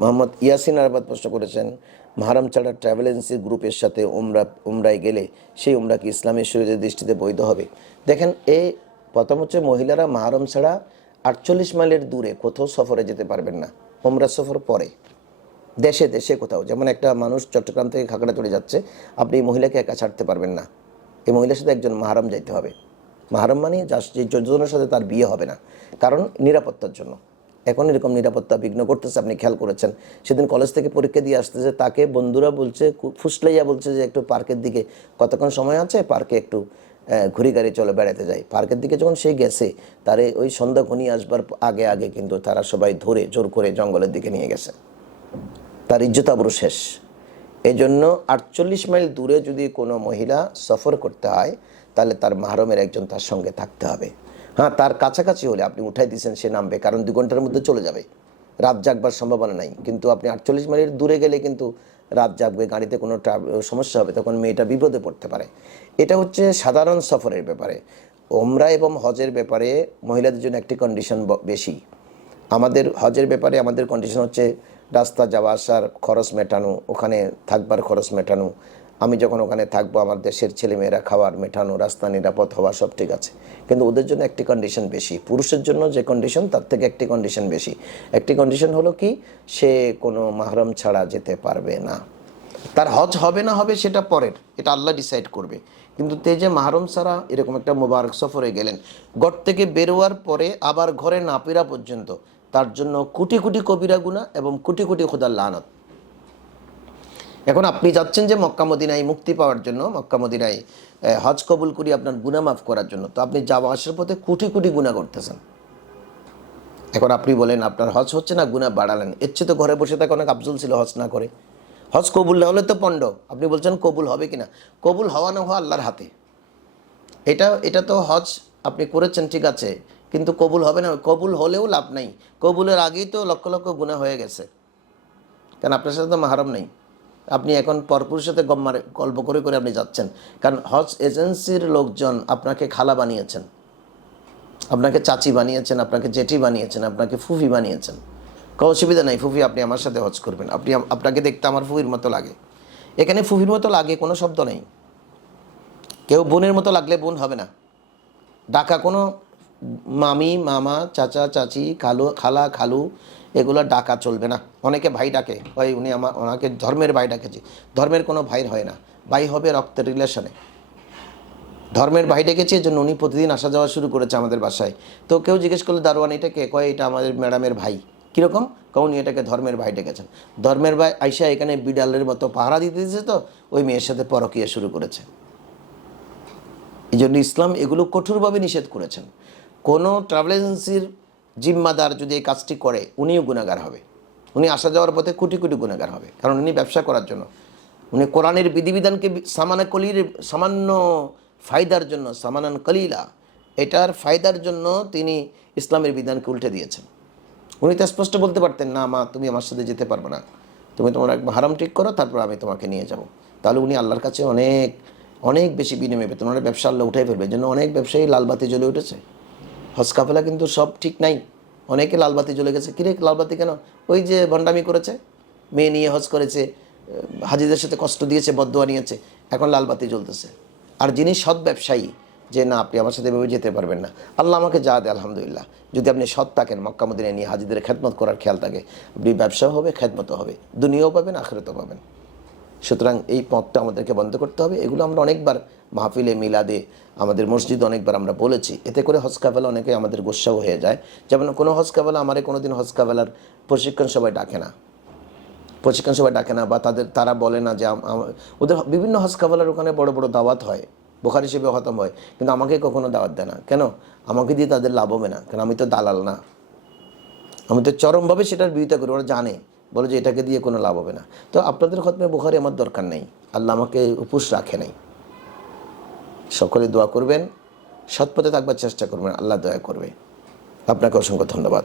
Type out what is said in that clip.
মোহাম্মদ ইয়াসিন আরাবাদ প্রশ্ন করেছেন, মাহারাম ছাড়া ট্রাভেল এজেন্সি গ্রুপের সাথে উমরা, উমরায় গেলে সেই উমরা কি ইসলামের শরীরের দৃষ্টিতে বৈধ হবে? দেখেন এই প্রথম হচ্ছে মহিলারা মাহারম ছাড়া আটচল্লিশ মাইলের দূরে কোথাও সফরে যেতে পারবেন না, উমরা সফর পরে। দেশে দেশে কোথাও, যেমন একটা মানুষ চট্টগ্রাম থেকে খাগড়াছড়ি যাচ্ছে, আপনি এই মহিলাকে একা ছাড়তে পারবেন না। এই মহিলার সাথে একজন মাহারাম যাইতে হবে। মাহারাম মানে যার যে যোজনের সাথে তার বিয়ে হবে না, কারণ নিরাপত্তার জন্য। এখন এরকম নিরাপত্তা বিঘ্ন করতেছে, আপনি খেয়াল করেছেন? সেদিন কলেজ থেকে পরীক্ষা দিয়ে আসতেছে, তাকে বন্ধুরা বলছে ফুসলাইয়া বলছে যে একটু পার্কের দিকে, কতক্ষণ সময় আছে? পার্কে একটু ঘুরি গাড়ি চলে বেড়াতে যায়। পার্কের দিকে যখন সে গেছে, তারে ওই সন্ধ্যা ঘনিয়ে আসবার আগে আগে কিন্তু তারা সবাই ধরে জোর করে জঙ্গলের দিকে নিয়ে গেছে। তার ইজ্জত শেষ। এই জন্য আটচল্লিশ মাইল দূরে যদি কোনো মহিলা সফর করতে হয়, তাহলে তার মাহরমের একজন তার সঙ্গে থাকতে হবে। হ্যাঁ তার কাছাকাছি হলে আপনি উঠাই দিয়েছেন, সে নামবে, কারণ দু ঘণ্টার মধ্যে চলে যাবে। রাত জাগবার সম্ভাবনা নাই। কিন্তু আপনি আটচল্লিশ মাইলের দূরে গেলে কিন্তু রাত জাগবে, গাড়িতে কোনো সমস্যা হবে, তখন মেয়েটা বিপদে পড়তে পারে। এটা হচ্ছে সাধারণ সফরের ব্যাপারে। ওমরা এবং হজের ব্যাপারে মহিলাদের জন্য একটি কন্ডিশন বেশি। আমাদের হজের ব্যাপারে আমাদের কন্ডিশন হচ্ছে রাস্তা যাওয়া, আসার খরচ মেটানো, ওখানে থাকবার খরচ মেটানো আমি যখন ওখানে থাকব, আমার দেশের ছেলেমেয়েরা খাওয়ার মেটানো, রাস্তা নিরাপদ হওয়া সব ঠিক আছে। কিন্তু ওদের জন্য একটি কন্ডিশন বেশি। পুরুষের জন্য যে কন্ডিশন তার থেকে একটি কন্ডিশন বেশি। একটি কন্ডিশন হলো কি? সে কোনো মাহরম ছাড়া যেতে পারবে না। তার হজ হবে না হবে সেটা পরের। এটা আল্লাহ ডিসাইড করবে। কিন্তু তে যে মাহরম ছাড়া এরকম একটা মোবারক সফরে গেলেন গড় থেকে বেরোয়ার পরে আবার ঘরে না ফেরা পর্যন্ত, তার জন্য কোটি কোটি কবিরা গুণা এবং কোটি কোটি খোদার লানত। এখন আপনি যাচ্ছেন যে মক্কা মদিনায় মুক্তি পাওয়ার জন্য, মক্কা মদিনায় হজ কবুল করি আপনার গুণা মাফ করার জন্য। তো আপনি যাওয়া আসার পথে কোটি কোটি গুণা করতেছেন। এখন আপনি বলেন, আপনার হজ হচ্ছে না গুণা বাড়ালেন। এর চেয়ে তো ঘরে বসে থাকে অনেক আফজল ছিল হজ না করে। হজ কবুল না হলে তো পণ্ড। আপনি বলছেন কবুল হবে কিনা? কবুল হওয়া না হওয়া আল্লাহর হাতে। এটা এটা তো হজ আপনি করেছেন, ঠিক আছে। কিন্তু কবুল হবে না, কবুল হলেও লাভ নাই। কবুলের আগেই তো লক্ষ লক্ষ গুণা হয়ে গেছে। কারণ আপনার সাথে তো মাহারম নেই? আপনি এখন পরপুরের সাথে গম্মারে গল্প করে করে আপনি যাচ্ছেন। কারণ হজ এজেন্সির লোকজন আপনাকে খালা বানিয়েছেন। আপনাকে চাচি বানিয়েছেন, আপনাকে জেঠি বানিয়েছেন, আপনাকে ফুফি বানিয়েছেন। কোনো অসুবিধা নাই, ফুফি আপনি আমার সাথে হজ করবেন। আপনি আপনাকে দেখতে আমার ফুফির মতো লাগে। এখানে ফুফির মতো লাগে কোনো শব্দ নেই। কেউ বোনের মতো লাগলে বোন হবে না। ডাকা কোনো মামি, মামা, চাচা, চাচি, খালু খালা, খালু এগুলো ডাকা চলবে না। অনেকে ভাই ডাকে, ওই উনি আমার ওনাকে ধর্মের ভাই ডাকেছে। ধর্মের কোনো ভাই হয় না। ভাই হবে রক্তের রিলেশনে ধর্মের ভাই ডেকেছে এই জন্য উনি প্রতিদিন আসা যাওয়া শুরু করেছে আমাদের বাসায়। তো কেউ জিজ্ঞেস করল, দারোয়ান, এটা কে? কয়, এটা আমাদের ম্যাডামের ভাই। কীরকম? কারণ উনি এটাকে ধর্মের ভাই ডেকেছেন। ধর্মের ভাই আইসা এখানে বিড়ালের মতো পাহারা দিতে দিয়েছে তো, ওই মেয়ের সাথে পরকিয়া শুরু করেছে। এই জন্য ইসলাম এগুলো কঠোরভাবে নিষেধ করেছেন। কোনো ট্রাভেল এজেন্সির জিম্মাদার যদি এই কাজটি করে, উনিও গুণাগার হবে। উনি আসা যাওয়ার পথে কোটি কোটি গুণাগার হবে। কারণ উনি ব্যবসা করার জন্য। উনি কোরআনের বিধিবিধানকে বি- সামানা কলির, সামান্য ফায়দার জন্য, সামানান কলিলা, এটার ফায়দার জন্য তিনি ইসলামের বিধানকে উল্টে দিয়েছেন। উনি তো স্পষ্ট বলতে পারতেন, না মা, তুমি আমার সাথে যেতে পারবে না। তুমি তোমার একবার হারাম ঠিক করো, তারপর আমি তোমাকে নিয়ে যাব। তাহলে উনি আল্লাহর কাছে অনেক অনেক বেশি বিনিময় পেতেন। ওনার ব্যবসা আল্লাহ উঠাই ফেলবে। জন্য অনেক ব্যবসায়ী লালবাতি জ্বলে উঠেছে। হজ কিন্তু সব ঠিক নাই। অনেকে লালবাতি জ্বলে গেছে। কিরে, লালবাতি কেন? ওই যে ভণ্ডামি করেছে, মেয়ে নিয়ে হজ করেছে হাজিদের সাথে কষ্ট দিয়েছে বদোয়া নিয়েছে, এখন লালবাতি জ্বলতেছে। আর যিনি সৎ ব্যবসায়ী, যে না, আপনি আমার সাথে এভাবে যেতে পারবেন না। আল্লাহ আমাকে যা দেয়, আলহামদুলিল্লাহ। যদি আপনি সৎ থাকেন, মক্কা মদিনায় নিয়ে হাজিদের খেদমত করার খেয়াল থাকে, আপনি ব্যবসাও হবে, খেদমতও হবে, দুনিয়াও পাবেন, আখেরতও পাবেন। সুতরাং এই পথটা আমাদেরকে বন্ধ করতে হবে। এগুলো আমরা অনেকবার মাহফিলে মিলাদে আমাদের মসজিদ অনেকবার আমরা বলেছি। এতে করে হজ কাফেলা অনেকে আমাদের গোসাও হয়ে যায়। যেমন কোনো হজ কাফেলা আমারে কোনো দিন হজ কাফেলার প্রশিক্ষণ সবাই ডাকে না। প্রশিক্ষণ সবাই ডাকে না বা তাদের, তারা বলে না যে ওদের বিভিন্ন হজ কাফেলার ওখানে বড় বড় দাওয়াত হয়। বোখার হিসেবে খতম হয়। কিন্তু আমাকে কখনো দাওয়াত দেয় না। কেন? আমাকে দিয়ে তাদের লাভ হবে না। কারণ আমি তো দালাল না। আমি তো চরমভাবে সেটার বিরোধিতা করি। ওরা জানে। বলে যে এটাকে দিয়ে কোনো লাভ হবে না। তো আপনাদের খতমে বুখারি আমার দরকার নেই। আল্লাহ আমাকে উপোস রাখে নাই। সকলে দোয়া করবেন সৎপথে থাকবার চেষ্টা করবেন আল্লাহ দয়া করবে। আপনাকে অসংখ্য ধন্যবাদ।